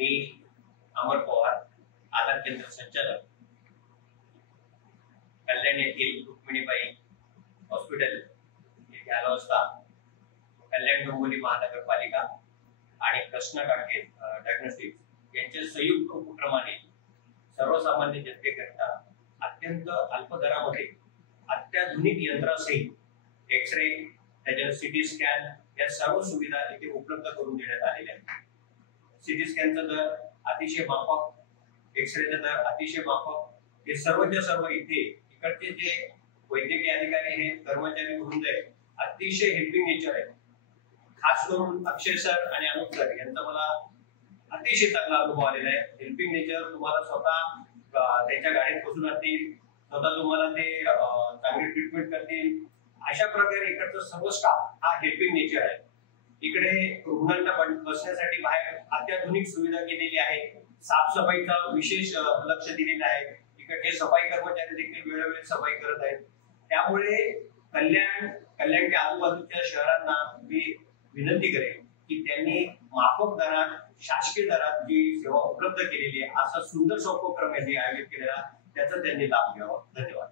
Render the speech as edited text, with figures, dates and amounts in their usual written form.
मी अमर पवार, आधार केंद्र संचालक, कल्याण येथील रुक्मिणीबाई हॉस्पिटल येथे आलो असता कल्याण डोंबिवली महानगरपालिका आणि कृष्णा काटके डायग्नोस्टिक्स यांच्या संयुक्त उपक्रमाने सर्वसामान्य जनतेकरिता अत्यंत अल्प दरामध्ये अत्याधुनिक यंत्रासहित एक्सरे, त्याच्यानंतर सिटी स्कॅन या सर्व सुविधा इथे उपलब्ध करून देण्यात आलेल्या आहेत. सिटी स्कॅनचा दर अतिशय माफक, एक्सरेचा दर अतिशय माफक, हे सर्वच्या सर्व इकडचे जे वैद्यकीय अधिकारी हे कर्मचारी वृंद अतिशय हेल्पिंग नेचर आहे. खास करून अक्षय सर आणि अनुप सर यांचा मला अतिशय चांगला अनुभव आलेला आहे. हेल्पिंग नेचर, तुम्हाला स्वतः त्यांच्या गाडीत बसून असतील, स्वतः तुम्हाला ते चांगली ट्रीटमेंट करतील. अशा प्रकारे इकडचं सर्व स्टाफ हा हेल्पिंग नेचर आहे. इकडे रुग्णांना बसण्यासाठी बाहेर अत्याधुनिक सुविधा केलेली आहे. साफसफाईचा विशेष लक्ष दिलेलं आहे. इकडचे सफाई कर्मचारी देखील वेळोवेळी सफाई करत आहेत. त्यामुळे कल्याणच्या आजूबाजूच्या शहरांना मी विनंती करेन की त्यांनी माफक दरात, शासकीय दरात जी सेवा उपलब्ध केलेली आहे, असा सुंदर उपक्रम यांनी आयोजित केलेला, त्याचा त्यांनी लाभ घ्यावा. धन्यवाद.